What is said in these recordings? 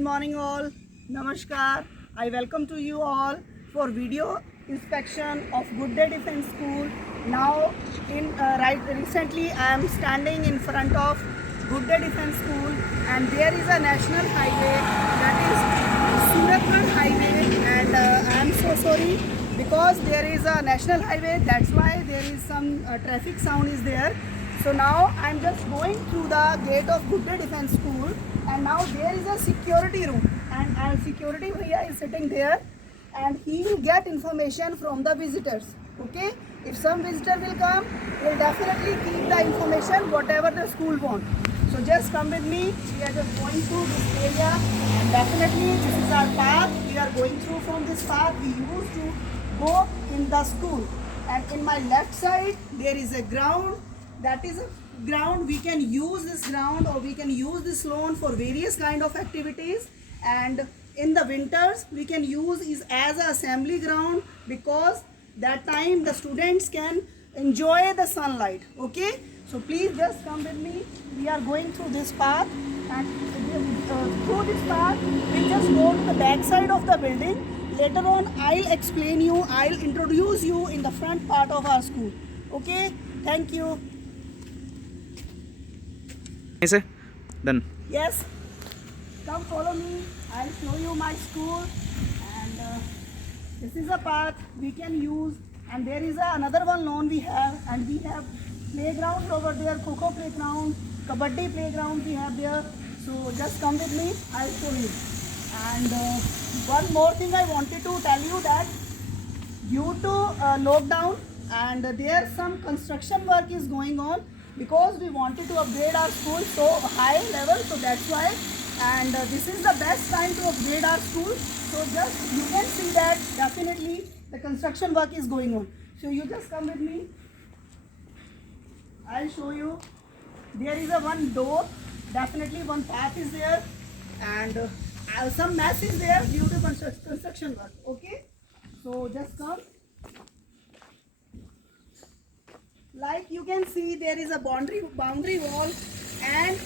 morning all. Namaskar. I welcome to you all for video inspection of Good Day Defense School. Now, recently I am standing in front of Good Day Defense School, and there is a national highway, that is Suratgarh Highway, and I am so sorry because there is a national highway. That's why there is some traffic sound is there. So now I am just going through the gate of Good Day Defense School, and now there is a security room, and our security bhaiya is sitting there, and he will get information from the visitors. Okay, if some visitor will come, he'll definitely keep the information whatever the school want. So just come with me. We are just going through this area, and definitely this is our path. We are going through from this path. We used to go in the school, and in my left side there is a ground. That is a ground. We can use this ground, or we can use this lawn for various kind of activities, and in the winters we can use is as a assembly ground, because that time the students can enjoy the sunlight. Okay, so please just come with me. We are going through this path, and through this path we just go to the back side of the building. Later on I'll explain you, I'll introduce you in the front part of our school. Okay, thank you. Is it done? Yes, come follow me. I'll show you my school, and this is a path we can use, and there is another one lawn we have, and we have playground over there, Kho playground, Kabaddi playground we have there. So just come with me, I'll show you. And one more thing I wanted to tell you, that due to lockdown, and there some construction work is going on, because we wanted to upgrade our school so high level, so that's why. And this is the best time to upgrade our school. So just you can see that definitely the construction work is going on. So you just come with me, I'll show you. There is a one door, definitely one path is there, and some mess is there due to construction work. Okay, so just come. Like you can see, there is a boundary wall, and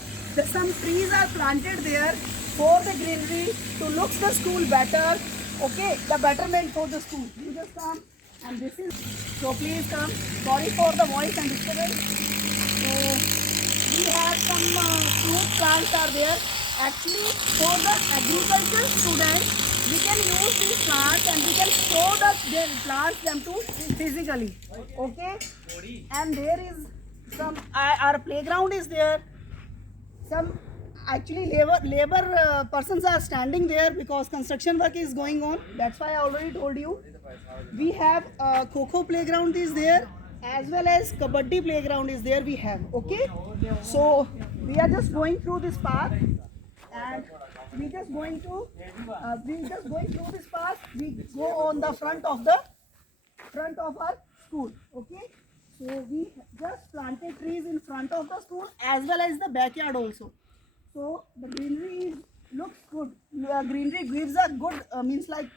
some trees are planted there for the greenery to look the school better. Okay, the betterment for the school. You just come, and this is, so please come. Sorry for the voice and disturbance. So we have some fruit plants are there. Actually, for the agricultural students, we can use these plants, and we can show the plants them to physically. Okay, and there is some our playground is there. Some actually labor persons are standing there because construction work is going on. That's why I already told you. We have Kho playground is there, as well as Kabaddi playground is there. We have. Okay, so we are just going through this path, and we just going through this path. We go on the front of our school. Okay, so we just planted trees in front of the school as well as the backyard also. So the greenery looks good. Greenery gives a good means like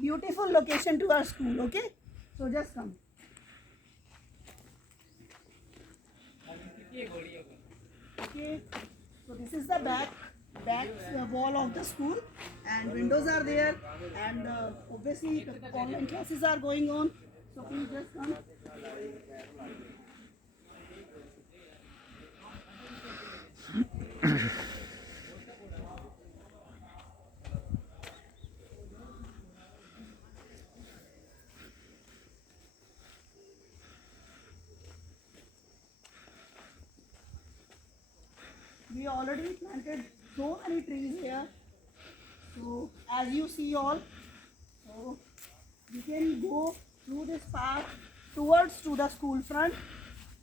beautiful location to our school. Okay, so just come. Okay, so this is the back wall of the school, and windows are there, and obviously the online classes are going on. So please just come. We already planted so many trees here. So as you see all, so we can go through this path towards to the school front.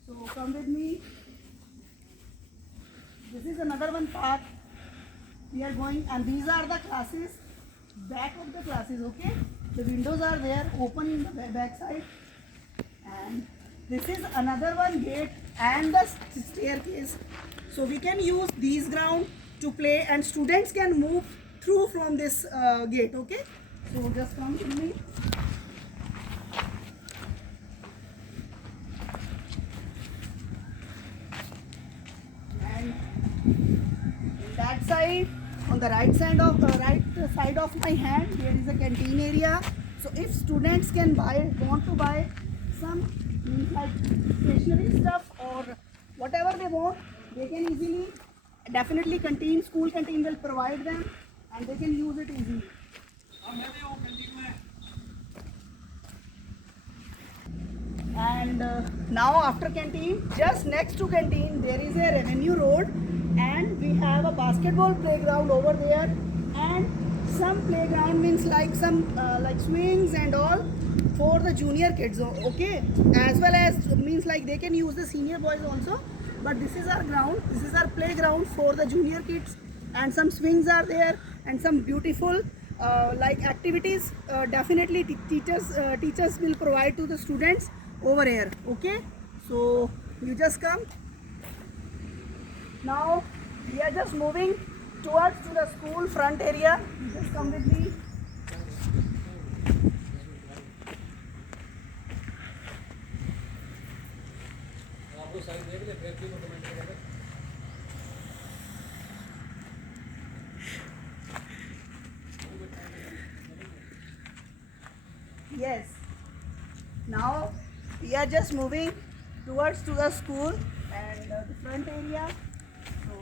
So come with me. This is another one path we are going, and these are the classes, back of the classes. Okay, the windows are there, open in the back side, and this is another one gate and the staircase. So we can use these ground to play, and students can move through from this gate. Okay, so just come with me. And that side on the right side of my hand, there is a canteen area. So if students want to buy some like stationery stuff or whatever they want, they can easily, definitely school canteen will provide them and they can use it easily. And now after canteen, just next to canteen, there is a revenue road and we have a basketball playground over there, and some playground means like some like swings and all for the junior kids, okay, as well as means like they can use the senior boys also, but this is our ground, this is our playground for the junior kids, and some swings are there and some beautiful like activities definitely teachers will provide to the students over here, okay. So you just come. Now we are just moving towards to the school front area. You just come with me. Yes. Now we are just moving towards to the school and the front area. So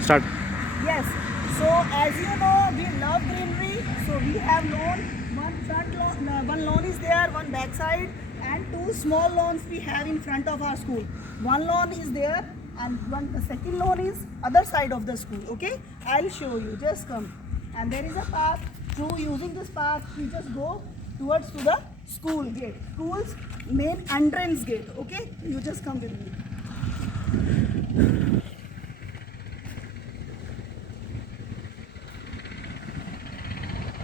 Start. yes. So as you know, we love greenery. So we have lawn. One lawn is there, one back side, and two small lawns we have in front of our school. One lawn is there, and the second lawn is other side of the school. Okay, I'll show you. Just come, and there is a path. Through using this path, we just go towards to the school gate, school's main entrance gate. Okay, you just come with me.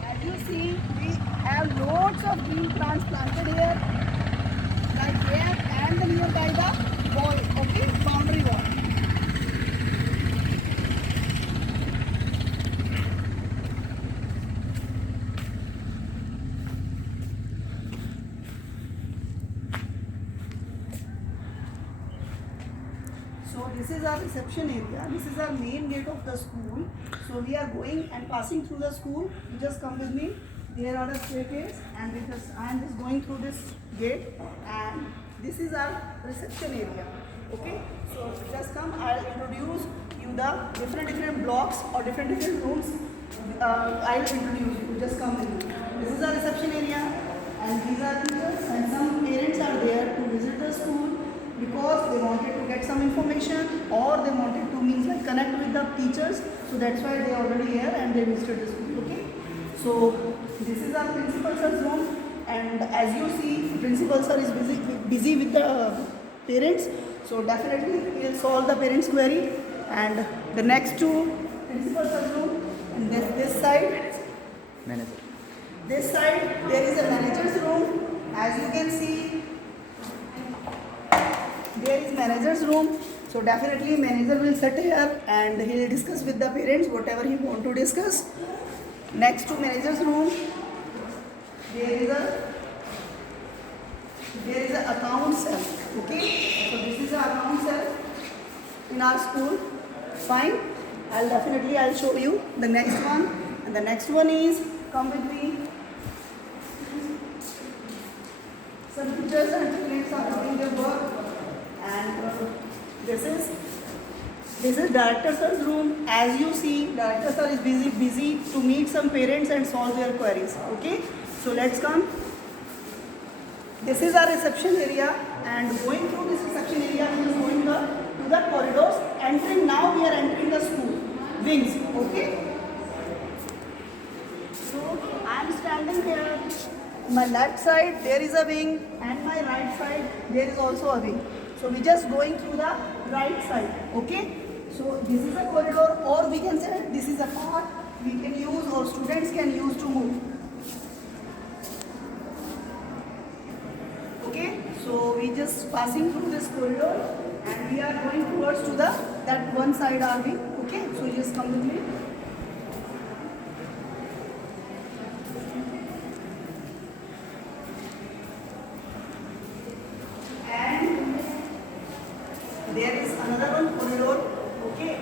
As you see, we have loads of green plants planted here, like here and nearby the wall, okay, boundary wall. So this is our reception area. This is our main gate of the school. So we are going and passing through the school. You just come with me. There are the staircase, and I am just going through this gate, and this is our reception area. Okay. So just come. I'll introduce you the different blocks or different rooms. I'll introduce you. Just come with me. This is our reception area, and these are teachers, and some parents are there to visit the school, because they wanted to get some information or they wanted to means like connect with the teachers. So that's why they are already here and they visited the school. Okay. So this is our principal sir's room, and as you see, principal sir is busy with the parents. So definitely we'll solve the parents' query. And the next two principal sir's room, and this side. Manager. This side there is a manager's room. As you can see, there is manager's room. So definitely manager will sit here and he will discuss with the parents whatever he want to discuss. Next to manager's room, there is a account cell. Okay, so this is a account cell in our school. Fine, I'll show you the next one, and the next one is, come with me. Some teachers and students are doing their work. And this is director sir's room. As you see, director sir is busy to meet some parents and solve their queries. Okay, so let's come. This is our reception area, and going through this reception area, we are going to the corridors. Now we are entering the school wings. Okay, so I am standing here. My left side there is a wing, and my right side there is also a wing. So we just going through the right side. Okay, so this is a corridor, or we can say this is a path we can use or students can use to move. Okay, so we just passing through this corridor and we are going towards to that one side are we. Okay, so just come with me. there is another one corridor. Okay,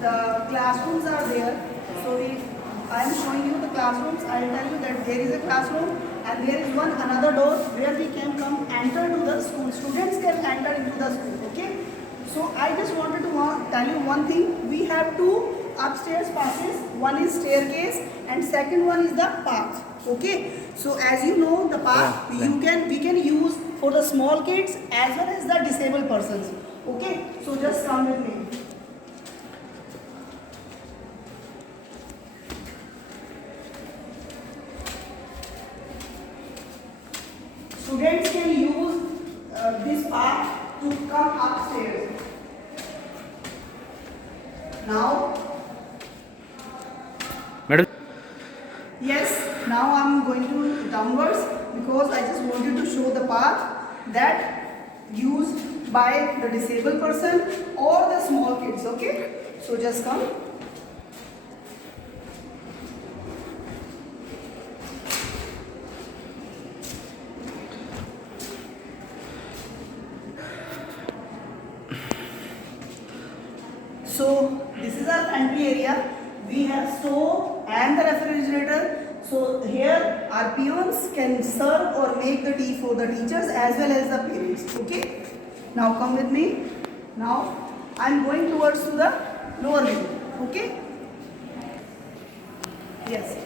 the classrooms are there. So I am showing you the classrooms. I will tell you that there is a classroom and there is one another door where we can come enter to the school. Students can enter into the school. Okay. So I just wanted to tell you one thing. We have two upstairs passes. One is staircase and second one is the path. Okay. So as you know, the path we can use for the small kids as well as the disabled persons. Okay. So just come with me. Students can use this path to come upstairs. Now, Madam, yes, now I am going to downwards because I just wanted to show the path that used by the disabled person or the small kids. Okay, so just come. So this is our pantry area. We have stove and the refrigerator. So here our peons can serve or make the tea for the teachers as well as the parents. Okay. Now come with me. Now I am going towards to the lower level. Okay. Yes.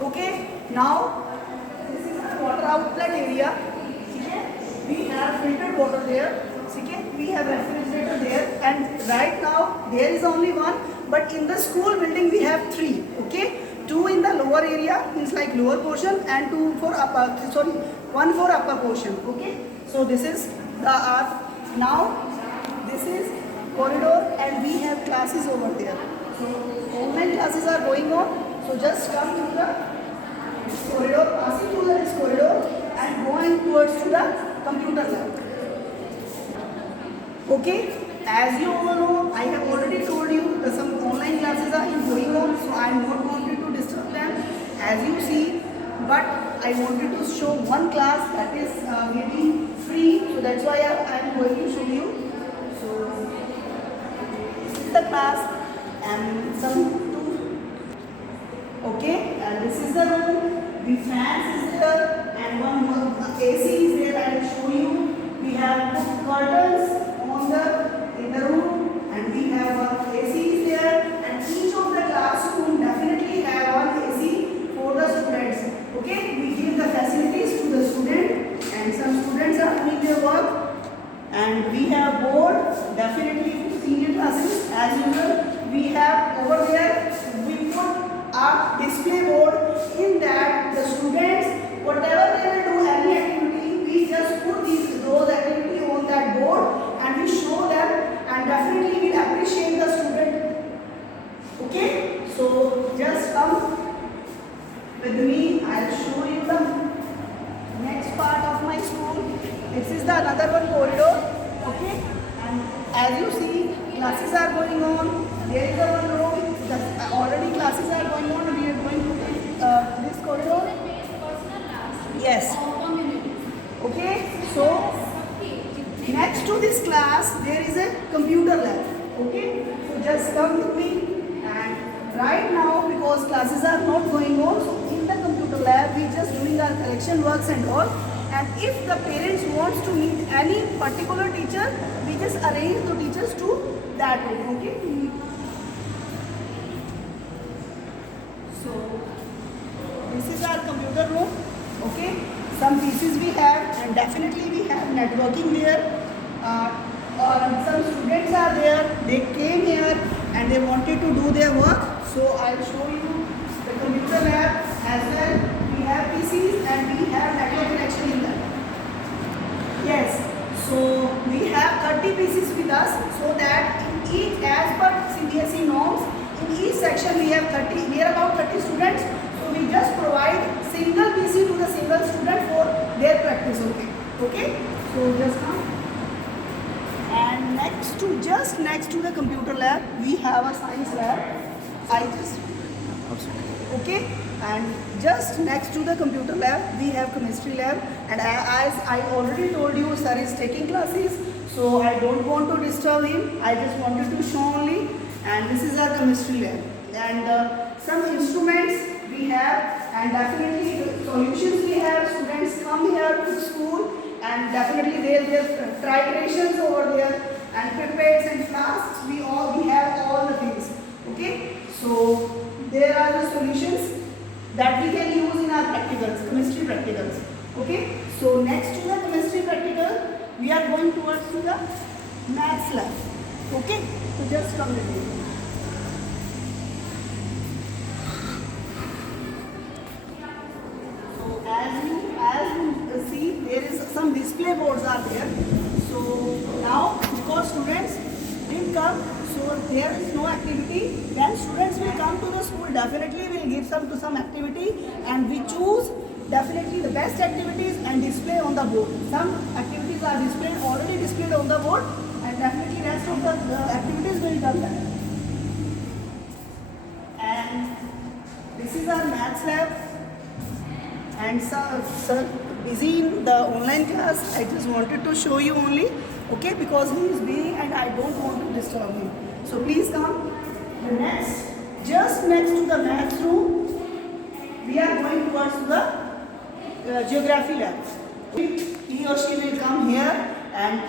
Okay. Now this is our water outlet area. Okay. We have filtered water there. Okay, we have refrigerator there and right now there is only one, but in the school building we have three. Okay, two in the lower area, means like lower portion, and two for upper, one for upper portion. Okay, so this is the now this is corridor and we have classes over there. So online classes are going on, so just come to the corridor, passing through this corridor and going towards to the computer lab. Okay, as you all know, I have already told you that some online classes are going on, so I am not wanted to disturb them as you see, but I wanted to show one class that is maybe free, so that's why I am going to show you. So this is the class and some two. Okay, and this is the room, the fans is there and one more AC is there. I will show you. We have curtains in the room and we have one AC is there and each of the classroom definitely have one AC for the students. Okay, we give the facilities to the student and some students are doing their work and we have board definitely for senior classes as usual. We have over there, we put a display board in that the students, whatever they will do any activity, we just put those activity on that board and we show them and definitely we appreciate the student. Okay, so just come with me. I'll show you the next part of my school. This is the another one corridor. Okay, and as you see, classes are going on. There is a one room. Already classes are going on. We are going to this corridor. Yes. Okay, so next to this class, there is a computer lab. Okay, so just come with me. And right now, because classes are not going on, so in the computer lab, we just doing our correction works and all. And if the parents wants to meet any particular teacher, we just arrange the teachers to that room. Okay. So this is our computer room. Okay. Some PCs we have and definitely we have networking there. Some students are there, they came here and they wanted to do their work. So I'll show you the computer lab as well. We have PCs and we have network connection in that. Yes, so we have 30 PCs with us so that in each, as per CBSE norms, in each section we have 30, we are about 30 students. So we just provide single PC to the single student for their practice. Okay, so just come. And just next to the computer lab, we have a science lab. Okay, and just next to the computer lab, we have chemistry lab. And as I already told you, sir is taking classes. So I don't want to disturb him. I just wanted to show only. And this is our chemistry lab. And some instruments we have, and definitely the solutions we have. Students come here to school, and definitely they'll get titrations over there, and pipettes and flasks. We have all the things. Okay. So there are the solutions that we can use in our practicals, chemistry practicals. Okay. So next to the chemistry practical, we are going towards to the maths lab. Okay. So just come with me. So as you see, there is some display boards are there. So now because students didn't come, so there is no activity. Then students will come to the school. Definitely will give some activity, and we choose definitely the best activities and display on the board. Some activities are already displayed on the board, and definitely rest of the activities will done there. And this is our maths lab. And sir busy in the online class. I just wanted to show you only, okay, because he is busy and I don't want to disturb him. So please come. Just next to the maths room, we are going towards the geography lab. He or she will come here and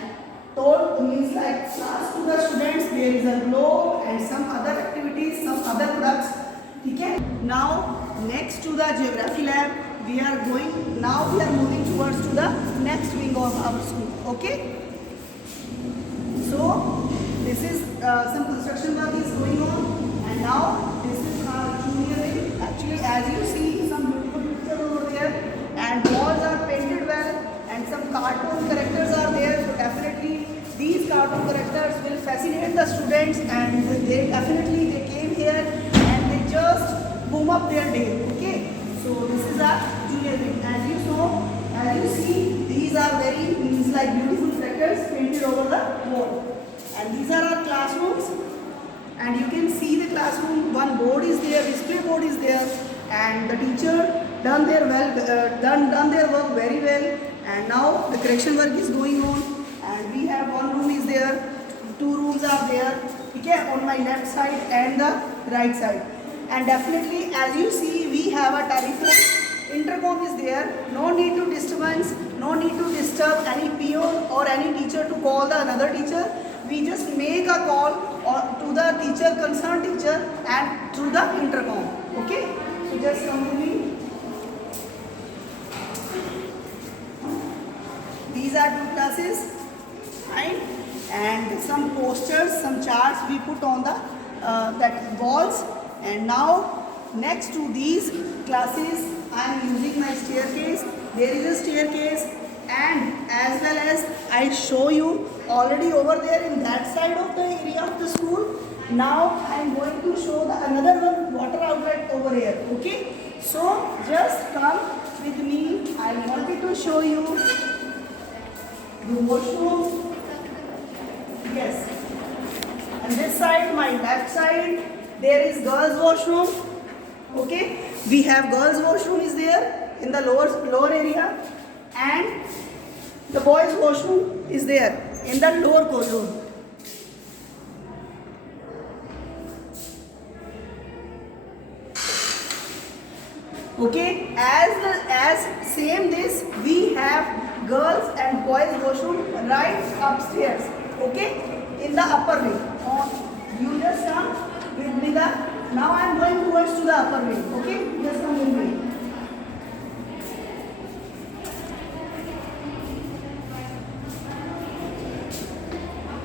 means like class to the students. There is a globe and some other activities, some other products. Okay. Now next to the geography lab, we are moving towards to the next wing of our school. Okay. So this is some construction work is going on, and now this is our junior wing. Actually, as you see, some beautiful pictures over there, and walls are painted well, and some cartoon characters are there. So definitely these cartoon characters will fascinate the students, and they came here and they just boom up their day. Okay. So this is our junior wing. As you see, these are very beautiful characters painted over the wall. And these are our classrooms. And you can see the classroom. One board is there, display board is there, and the teacher done their work very well. And now the correction work is going on. And we have one room is there, two rooms are there. Okay, on my left side and the right side. And definitely, as you see, we have a telephone. Intercom is there. No need to disturbance. No need to disturb any peon or any teacher to call the another teacher. We just make a call to the teacher, concerned teacher, and through the intercom. Okay. So just come with me. These are two classes, right? And some posters, some charts we put on the that walls. And now next to these classes, I am using my staircase. There is a staircase, and as well as I show you already over there in that side of the area of the school. Now I am going to show another one water outlet over here. Okay, so just come with me. I wanted to show you the washroom. Yes, and this side, my left side, there is girls washroom. Okay, we have girls washroom is there in the lower area, and the boys washroom is there in the lower corridor. Okay, as same this, we have girls and boys washroom right upstairs. Okay, in the upper wing. You just come with me. Now I am going towards to the upper wing. Okay, just come with me.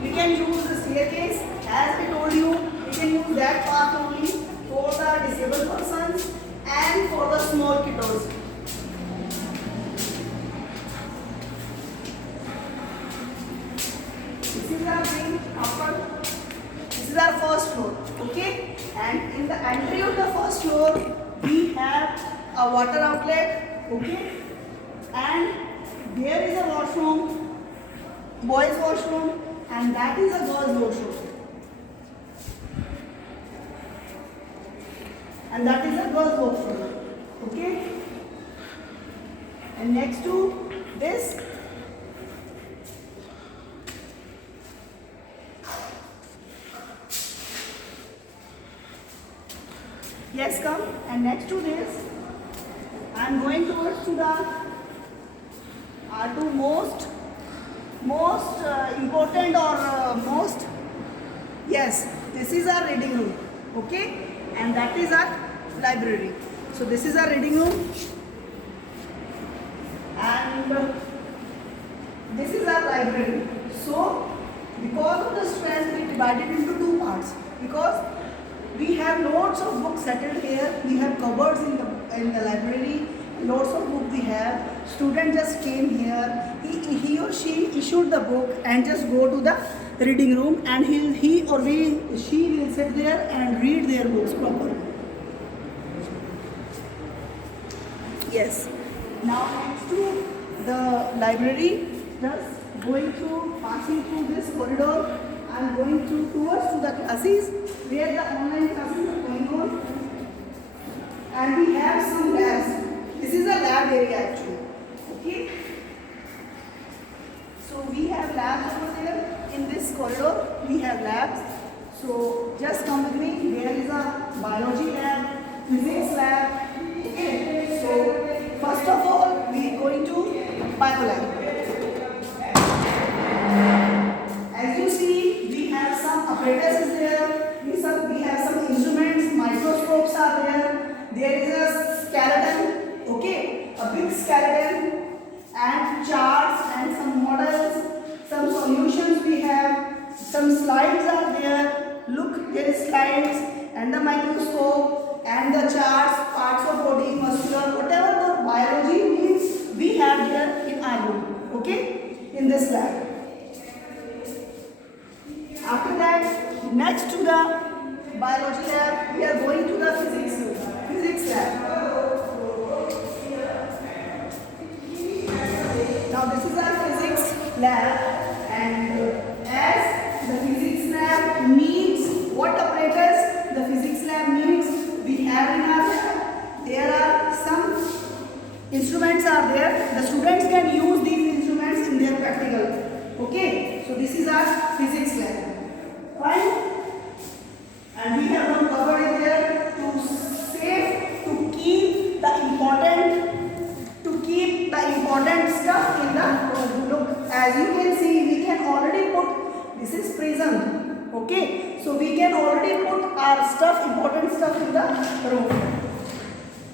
We can use the staircase. As I told you, we can use that path only for the disabled persons and for the small kiddos. This is our wing upper. This is our first floor. Okay, and in the entry of the first floor, we have a water outlet. Okay, and there is a washroom, boys washroom, and that is a girls washroom. And that is a girls washroom. Okay, and next to this, Yes, come. And next to this, I am going towards to the two most important or most, yes, this is our reading room, okay, and that is our library. So this is our reading room, and this is our library. So because of the strength, we divided into two parts, because we have lots of books settled here. We have cupboards in the library. Lots of books we have. Student just came here. He or she issued the book and just go to the reading room, and she will sit there and read their books properly. Yes. Now next to the library, just passing through this corridor, I am going towards to the classes where the online classes are going on, and we have some labs. This is a lab area actually. Okay. So we have labs over there in this corridor. We have labs. So just come with me. There is a biology lab, physics lab. Okay. So first of all, we are going to bio lab. As you see, we have some apparatuses there. We have some instruments. Microscopes are there. There is a skeleton. Okay, a big skeleton, and charts and some models, some solutions we have, some slides are there. Look, there is slides and the microscope and the charts, parts of body, muscular, whatever the biology means, we have here in our room. Okay, in this lab. After that, next to the biology lab, we are going to the physics lab. Now this is our physics lab, and as the physics lab needs what apparatus the physics lab needs, we have in our lab. There are some instruments are there. The students can use these instruments in their practical. Okay, so this is our physics lab. Fine. And we have one covered in there to keep the important stuff in the look. As you can see, we can already put, this is prism. Okay, so we can already put our stuff, important stuff in the room.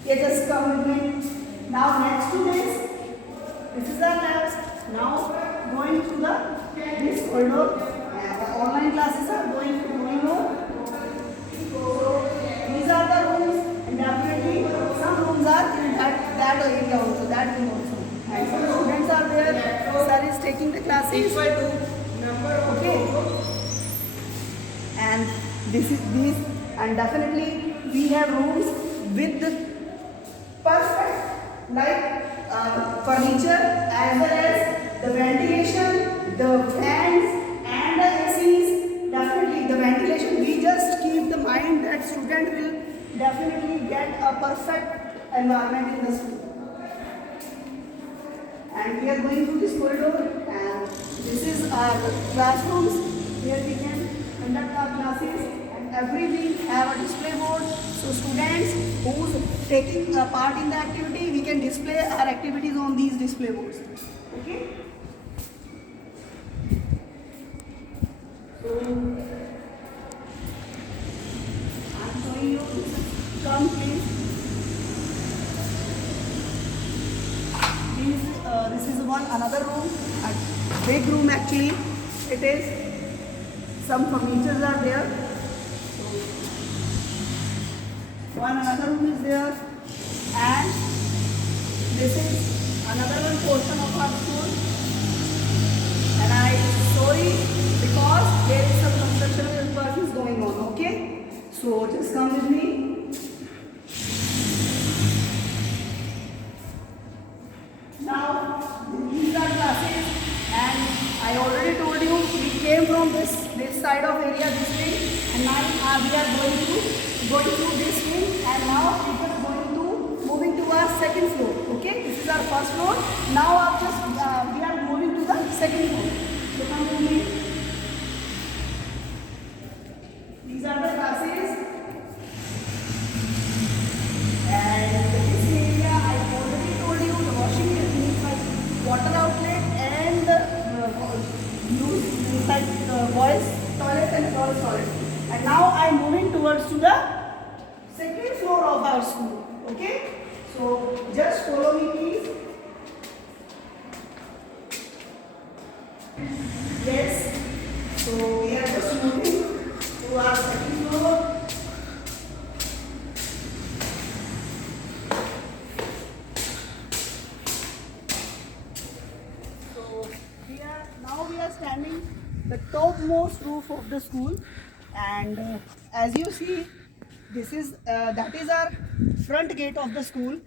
Okay, just come with me. Now next to this is our labs. Now going to this corridor. The online classes are going on. So these are the rooms, and definitely some rooms are in that area also, that room also. And some students are there. Sir is taking the classes. Okay. And these, and definitely we have rooms with the perfect furniture, as well as the ventilation, the fans, and the ACs. Definitely the ventilation, we just keep the mind that student will definitely get a perfect environment in the school. And we are going through this corridor, and this is our classrooms where we can conduct our classes, and every week have a display board. So students who's taking part in the activity, we can display our activities on these display boards. Okay. So I'm showing you this. Come please. This is another room, a big room actually. It is. Some furnitures are there. Another room is there, and this is another one portion of our school. And I'm sorry because there is some construction work is going on. Okay, so just come with me. Now these are classes, and I already told you we came from this side of area, this way, and now we are going to this wing, and now we are moving to our second floor. Okay, this is our first floor. Now we are moving to the second floor. So come with me. These are the classes. towards to the second floor of our school. Okay, so just follow me please. Yes, so we are just moving to our second floor. So we are standing the topmost roof of the school, and as you see, this is that is our front gate of the school,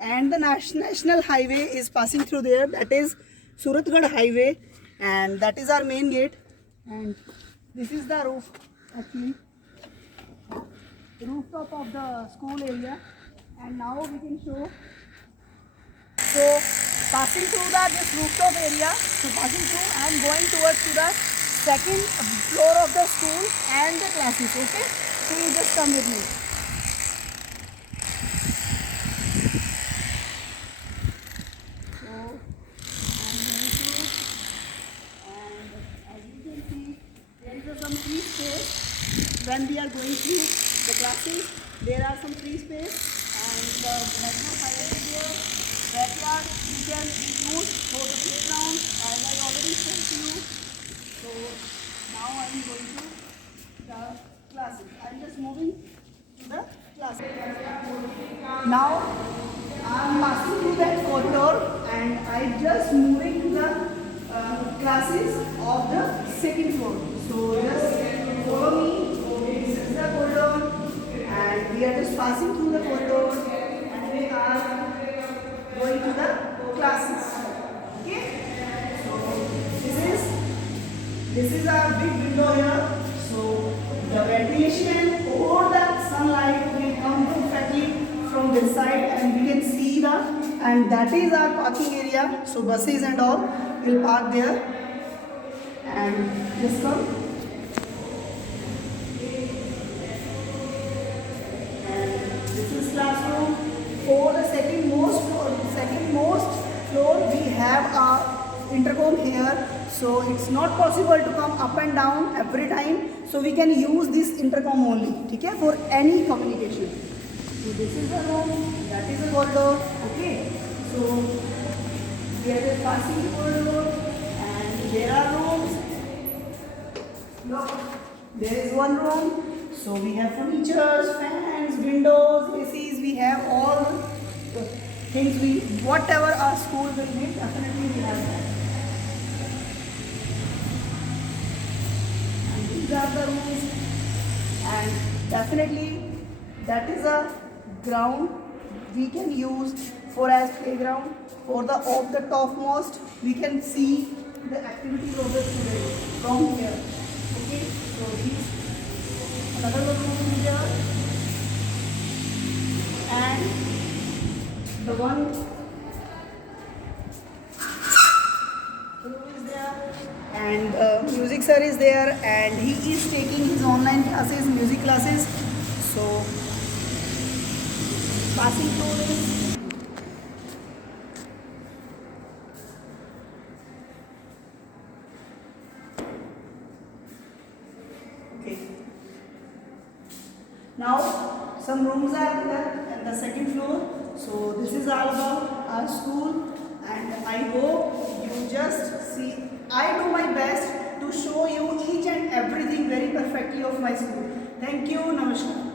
and the national highway is passing through there. That is Suratgarh Highway, and that is our main gate. And this is the roof, actually, rooftop of the school area. And now we can show. So passing through this rooftop area, so passing through, I am going towards to the second floor of the school and the classes. Okay, so you just come with me. So I am going to, and as you can see, there is some free space when we are going through the classes. There are some free space, and the national highway is there. Backyard you can use for the playground, as I already said to you. So now I am going to the classes. I am just moving to the classes. Now I am passing through that corridor, and I just moving to the classes of the second floor. So just follow me. This is the corridor, and we are just passing through the corridor, and we are going to the classes. Okay, so this is our big window here. So the ventilation or the sunlight will come perfectly from this side, and we can see and that is our parking area. So buses and all will park there, and just come. And this is classroom. For the second most floor, we have a intercom here. So it's not possible to come up and down every time. So we can use this intercom only, okay, for any communication. So this is the room, that is the corridor. Okay. So we are just passing the corridor, and there are rooms. Look, there is one room. So we have furnitures, fans, windows, ACs. We have all the things whatever our school will need, definitely we have that. And these are the rooms, and definitely that is a ground we can use for as playground. For the of the topmost, we can see the activities of the students from here. Okay, so these another room is there, and the one room is there, and music sir is there, and he is taking his online classes, music classes. So passing through this. Okay. Now some rooms are there in the second floor. So this is all about our school, and I hope you just see. I do my best to show you each and everything very perfectly of my school. Thank you. Namaskar.